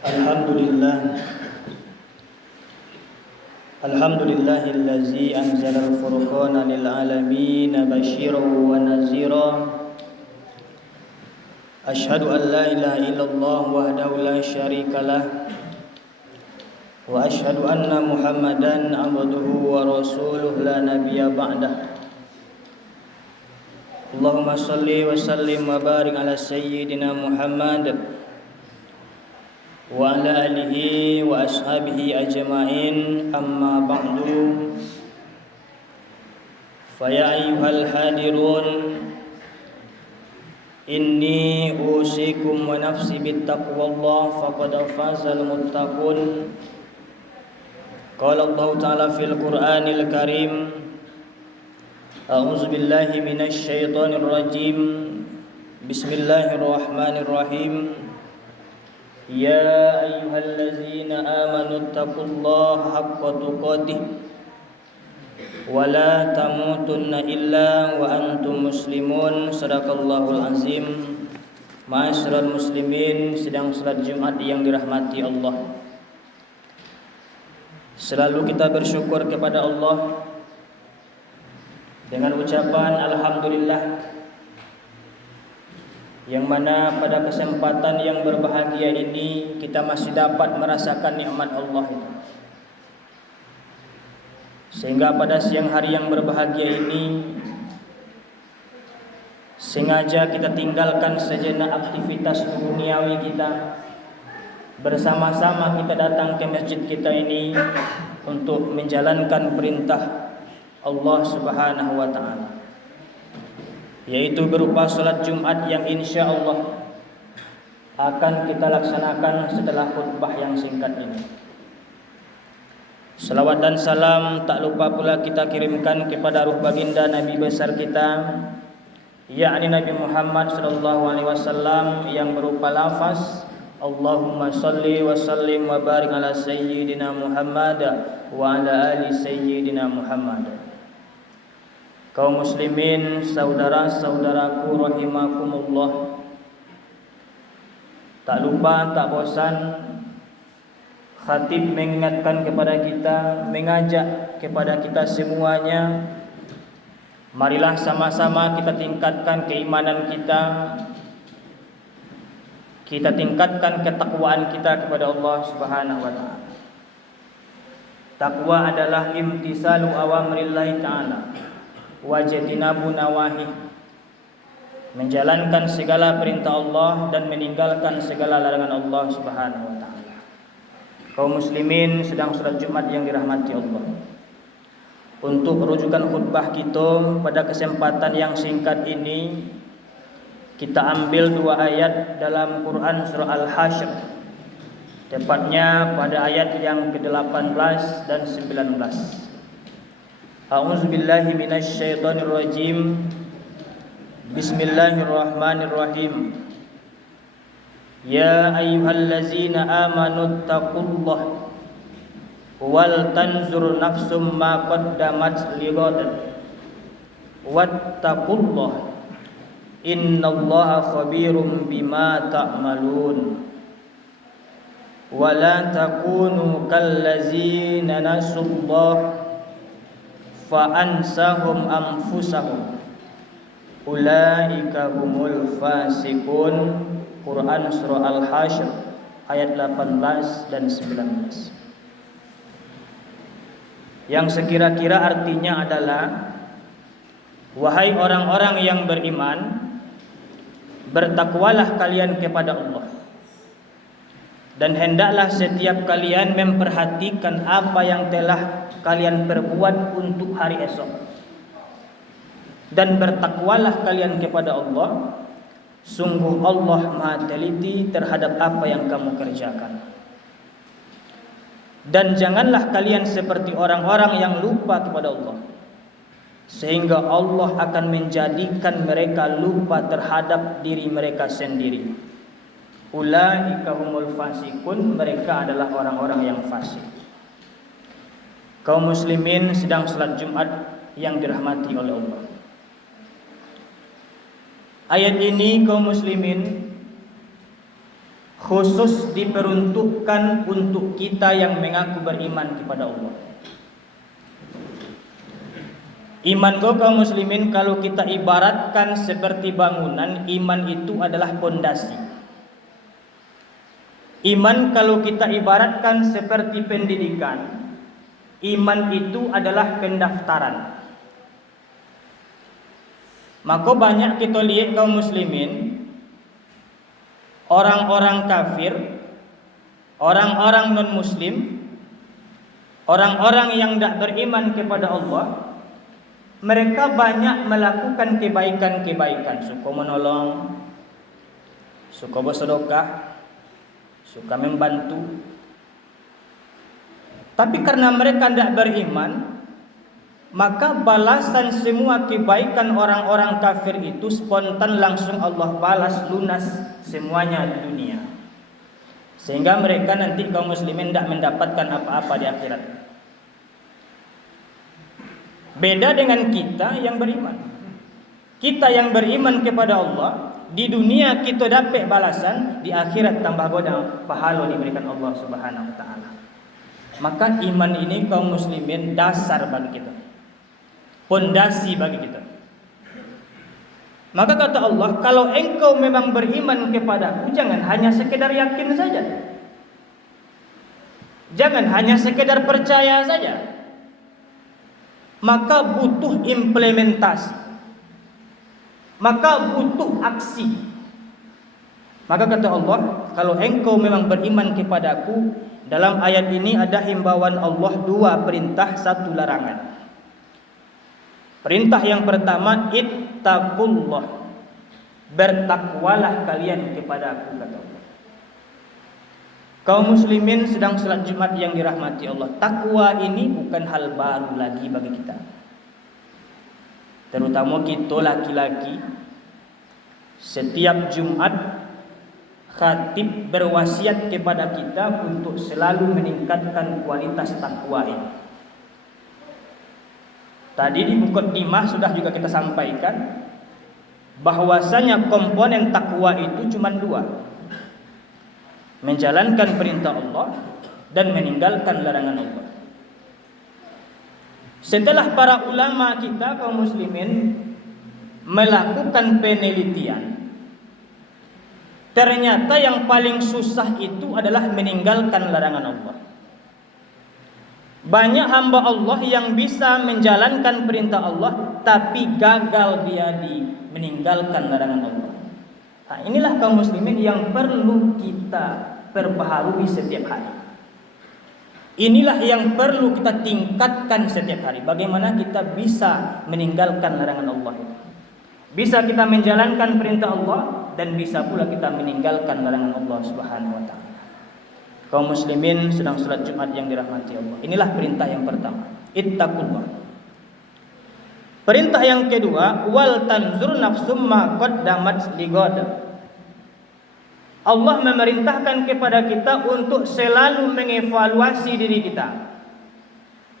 Alhamdulillah Alhamdulillahillazi anzalal furqana lil alamin basyiran wa nazira. Asyhadu an la ilaha illallah wahdahu la syarikalah wa asyhadu anna Muhammadan abduhu wa rasuluhu la nabiyya ba'dah. Allahumma shalli wa sallim wa barik ala sayyidina Muhammad wa ala alihi wa ashabihi ajma'in, amma ba'du. Faya ayyuhal hadirun, inni usikum wa nafsi bittaqwallah faqad fazal muttaqun. Qala Allah ta'ala fil Qur'anil Karim, a'udzu billahi minasy syaithanir rajim. Bismillahirrahmanirrahim. Ya ayyuhallazina amanu taqullaha haqqa tuqatih wa la tamutunna illa wa antum muslimun. Shadaqallahul azim. Ma'asyiral muslimin, sedang salat Jumat yang dirahmati Allah. Selalu kita bersyukur kepada Allah dengan ucapan alhamdulillah, yang mana pada kesempatan yang berbahagia ini kita masih dapat merasakan nikmat Allah itu. Sehingga pada siang hari yang berbahagia ini sengaja kita tinggalkan sejenak aktivitas duniawi kita, bersama-sama kita datang ke masjid kita ini untuk menjalankan perintah Allah Subhanahu wa taala, yaitu berupa salat Jumat yang insya Allah akan kita laksanakan setelah khutbah yang singkat ini. Salawat dan salam tak lupa pula kita kirimkan kepada ruh baginda Nabi besar kita, yakni Nabi Muhammad SAW, yang berupa lafaz Allahumma salli wa sallim wa barik ala sayyidina Muhammad wa ala ali sayyidina Muhammad. Kaum muslimin, saudara-saudaraku rahimakumullah, tak lupa tak bosan khatib mengingatkan kepada kita, mengajak kepada kita semuanya, marilah sama-sama kita tingkatkan keimanan kita tingkatkan ketakwaan kita kepada Allah Subhanahu wa taala. Takwa adalah imtisalu awamrillahi ta'ala wajtinabu nawahi, menjalankan segala perintah Allah dan meninggalkan segala larangan Allah Subhanahu wa taala. Kaum muslimin, sedang salat Jumat yang dirahmati Allah. Untuk rujukan khutbah kita pada kesempatan yang singkat ini, kita ambil dua ayat dalam Quran surah Al-Hasyr, tepatnya pada ayat yang ke-18 dan 19. A'udzu billahi minasy syaithanir rajim. Bismillahirrahmanirrahim. Ya ayyuhallazina amanu taqullaha wal tanzur nafsum ma qaddamat lighad wattaqullaha innallaha khabirum bima ta'malun. Wa la takunu kallazina nasullaha fa'ansahum anfusahum ulaika humul fasikun. Quran surah Al-Hasyr ayat 18 dan 19, yang sekira-kira artinya adalah, wahai orang-orang yang beriman, bertakwalah kalian kepada Allah, dan hendaklah setiap kalian memperhatikan apa yang telah kalian perbuat untuk hari esok, dan bertakwalah kalian kepada Allah, sungguh Allah Maha teliti terhadap apa yang kamu kerjakan. Dan janganlah kalian seperti orang-orang yang lupa kepada Allah, sehingga Allah akan menjadikan mereka lupa terhadap diri mereka sendiri. Ulaika humul fasikun, mereka adalah orang-orang yang fasik. Kaum muslimin, sedang salat Jumat yang dirahmati oleh Allah. Ayat ini kaum muslimin khusus diperuntukkan untuk kita yang mengaku beriman kepada Allah. Iman kaum muslimin kalau kita ibaratkan seperti bangunan, iman itu adalah pondasi. Iman kalau kita ibaratkan seperti pendidikan, iman itu adalah pendaftaran. Maka banyak kita lihat kaum muslimin, orang-orang kafir, orang-orang non-muslim, orang-orang yang tidak beriman kepada Allah, mereka banyak melakukan kebaikan-kebaikan, suka menolong, suka bersedekah, suka membantu. Tapi karena mereka tidak beriman, maka balasan semua kebaikan orang-orang kafir itu spontan langsung Allah balas lunas semuanya di dunia. Sehingga mereka nanti kaum muslimin tidak mendapatkan apa-apa di akhirat. Beda dengan kita yang beriman. Kita yang beriman kepada Allah, di dunia kita dapat balasan, di akhirat tambah bodoh pahala diberikan Allah Subhanahu wa taala. Maka iman ini kaum muslimin dasar bagi kita. Pondasi bagi kita. Maka kata Allah, kalau engkau memang beriman kepadaku, jangan hanya sekedar yakin saja. Jangan hanya sekedar percaya saja. Maka butuh implementasi, maka butuh aksi. Maka kata Allah, kalau engkau memang beriman kepadaku, dalam ayat ini ada himbauan Allah, 2 perintah, 1 larangan. Perintah yang pertama, ittaqullah, bertakwalah kalian kepada aku, kata Allah. Kaum muslimin sedang salat Jumat yang dirahmati Allah, takwa ini bukan hal baru lagi bagi kita. Terutama kita laki-laki, setiap Jumat khatib berwasiat kepada kita untuk selalu meningkatkan kualitas takwa ini. Tadi di mukaddimah sudah juga kita sampaikan bahwasanya komponen takwa itu cuma 2. Menjalankan perintah Allah dan meninggalkan larangan Allah. Setelah para ulama kita kaum muslimin melakukan penelitian, ternyata yang paling susah itu adalah meninggalkan larangan Allah. Banyak hamba Allah yang bisa menjalankan perintah Allah tapi gagal dia di meninggalkan larangan Allah. Nah, inilah kaum muslimin yang perlu kita perbaharui setiap hari. Inilah yang perlu kita tingkatkan setiap hari. Bagaimana kita bisa meninggalkan larangan Allah itu. Bisa kita menjalankan perintah Allah dan bisa pula kita meninggalkan larangan Allah Subhanahu wa taala. Kaum muslimin sedang salat Jumat yang dirahmati Allah. Inilah perintah yang pertama, ittaqullah. Perintah yang kedua, wal tanzur nafsum ma qaddamat ligad. Allah memerintahkan kepada kita untuk selalu mengevaluasi diri kita.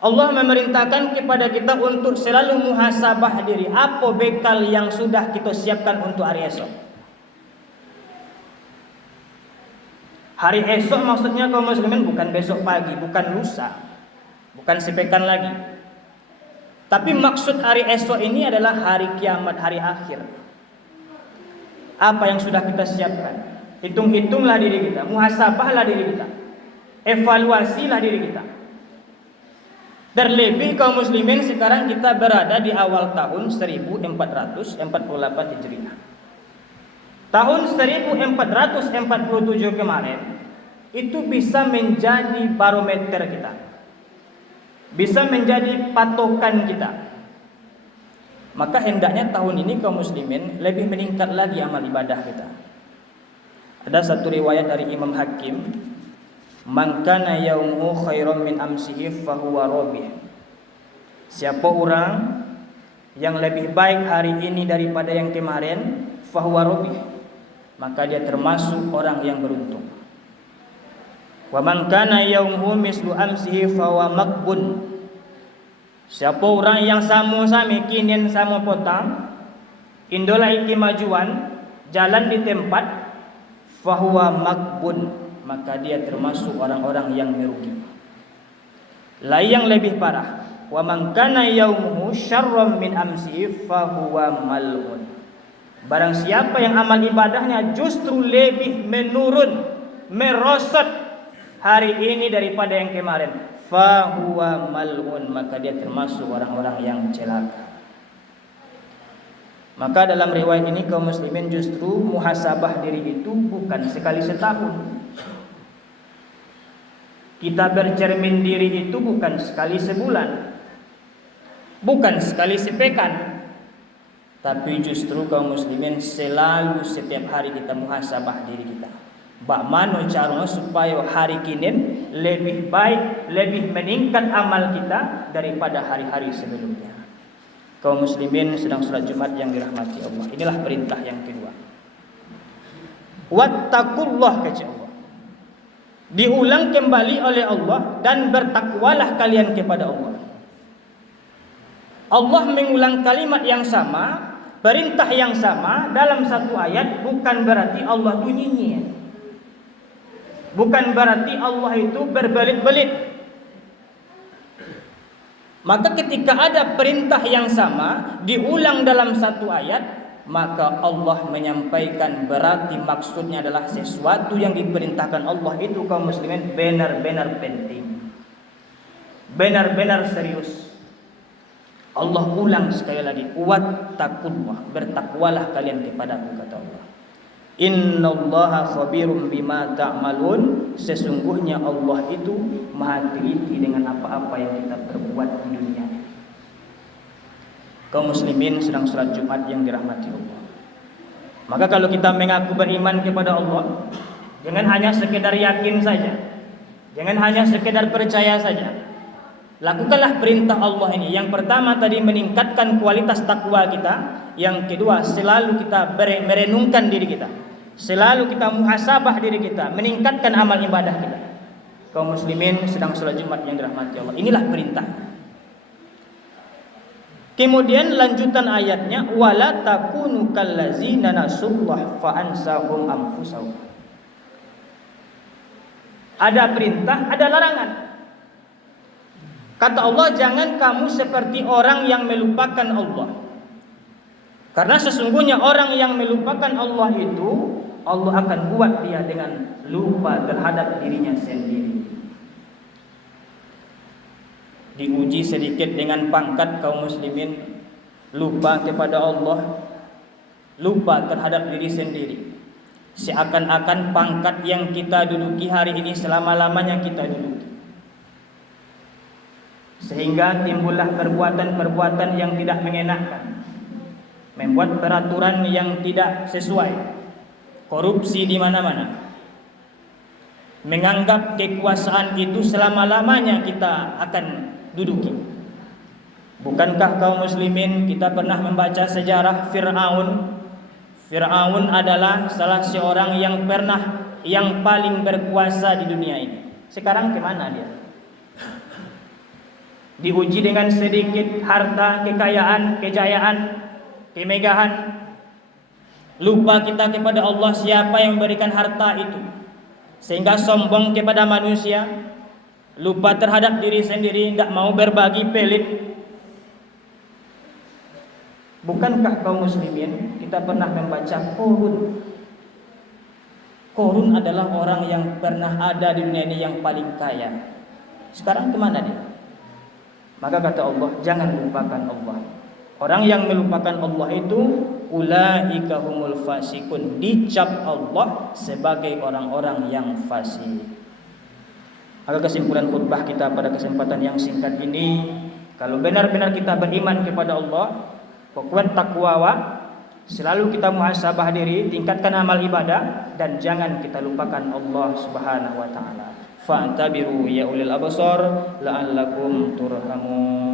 Allah memerintahkan kepada kita untuk selalu muhasabah diri. Apa bekal yang sudah kita siapkan untuk hari esok? Hari esok maksudnya kaum muslimin bukan besok pagi, bukan lusa, bukan sepekan lagi. Tapi maksud hari esok ini adalah hari kiamat, hari akhir. Apa yang sudah kita siapkan? Hitung-hitunglah diri kita, muhasabahlah diri kita, evaluasilah diri kita. Terlebih kaum muslimin sekarang kita berada di awal tahun 1448 Hijriah. Tahun 1447 kemarin itu bisa menjadi barometer kita, bisa menjadi patokan kita. Maka hendaknya tahun ini kaum muslimin lebih meningkat lagi amal ibadah kita. Ada satu riwayat dari Imam Hakim, man kana yaumuhu khairan min amsihi fahuwa rabih. Siapa orang yang lebih baik hari ini daripada yang kemarin, fahuwa rabih, maka dia termasuk orang yang beruntung. Wa man kana yaumuhu mislu amsihi fahuwa maqbun. Siapa orang yang sama-sama kinin sama potang, indolai kemajuan, jalan di tempat, fahuwa makbun, maka dia termasuk orang-orang yang merugi. Yang lebih parah, wa man kana yaumuhu syarran min amsi fahuwa mal'un. Barang siapa yang amal ibadahnya justru lebih menurun, merosot hari ini daripada yang kemarin, fahuwa mal'un, maka dia termasuk orang-orang yang celaka. Maka dalam riwayat ini kaum muslimin justru muhasabah diri itu bukan sekali setahun. Kita bercermin diri itu bukan sekali sebulan, bukan sekali sepekan, tapi justru kaum muslimin selalu setiap hari kita muhasabah diri kita. Bak mano caranya supaya hari kini lebih baik, lebih meningkat amal kita daripada hari-hari sebelumnya. Kaum muslimin sedang salat Jumat yang dirahmati Allah. Inilah perintah yang kedua. Wattaqullah, kata Allah. Diulang kembali oleh Allah, dan bertakwalah kalian kepada Allah. Allah mengulang kalimat yang sama, perintah yang sama dalam satu ayat, bukan berarti Allah itu nyinyir. Bukan berarti Allah itu berbelit-belit. Maka ketika ada perintah yang sama diulang dalam satu ayat, maka Allah menyampaikan berarti maksudnya adalah sesuatu yang diperintahkan Allah itu kaum muslimin benar-benar penting, benar-benar serius. Allah ulang sekali lagi, wattaqullah, bertakwalah kalian kepadaku, kata Allah. Innallaha khabirum bima ta'malun, sesungguhnya Allah itu maha teliti dengan apa-apa yang kita perbuat di dunia ini. Kaum muslimin sedang salat Jumat yang dirahmati Allah. Maka kalau kita mengaku beriman kepada Allah, jangan hanya sekedar yakin saja, jangan hanya sekedar percaya saja. Lakukanlah perintah Allah ini. Yang pertama tadi meningkatkan kualitas takwa kita. Yang kedua selalu kita merenungkan diri kita, selalu kita muhasabah diri kita, meningkatkan amal ibadah kita. Kaum muslimin sedang salat Jumat yang dirahmati Allah. Inilah perintah. Kemudian lanjutan ayatnya, wala takunu kallazina nasullah fa ansahum anfusahum. Ada perintah, ada larangan. Kata Allah, jangan kamu seperti orang yang melupakan Allah. Karena sesungguhnya orang yang melupakan Allah itu, Allah akan buat dia dengan lupa terhadap dirinya sendiri. Diuji sedikit dengan pangkat kaum muslimin, lupa kepada Allah, lupa terhadap diri sendiri. Seakan-akan pangkat yang kita duduki hari ini selama-lamanya kita duduki. Sehingga timbullah perbuatan-perbuatan yang tidak mengenakan, membuat peraturan yang tidak sesuai, korupsi di mana-mana, menganggap kekuasaan itu selama-lamanya kita akan duduki. Bukankah kaum muslimin kita pernah membaca sejarah Fir'aun? Fir'aun adalah salah seorang yang paling berkuasa di dunia ini. Sekarang kemana dia? Diuji dengan sedikit harta, kekayaan, kejayaan, kemegahan. Lupa kita kepada Allah, siapa yang memberikan harta itu, sehingga sombong kepada manusia, lupa terhadap diri sendiri, tidak mau berbagi, pelit. Bukankah kaum muslimin kita pernah membaca Korun? Korun adalah orang yang pernah ada di dunia ini yang paling kaya. Sekarang kemana dia? Maka kata Allah, jangan lupakan Allah. Orang yang melupakan Allah itu ulaika humul fasikun, dicap Allah sebagai orang-orang yang fasik. Maka kesimpulan khutbah kita pada kesempatan yang singkat ini, kalau benar-benar kita beriman kepada Allah, pokok takwa, selalu kita muhasabah diri, tingkatkan amal ibadah, dan jangan kita lupakan Allah Subhanahu wa taala. Fa'tabiru ya ulil absar la'allakum turhamun.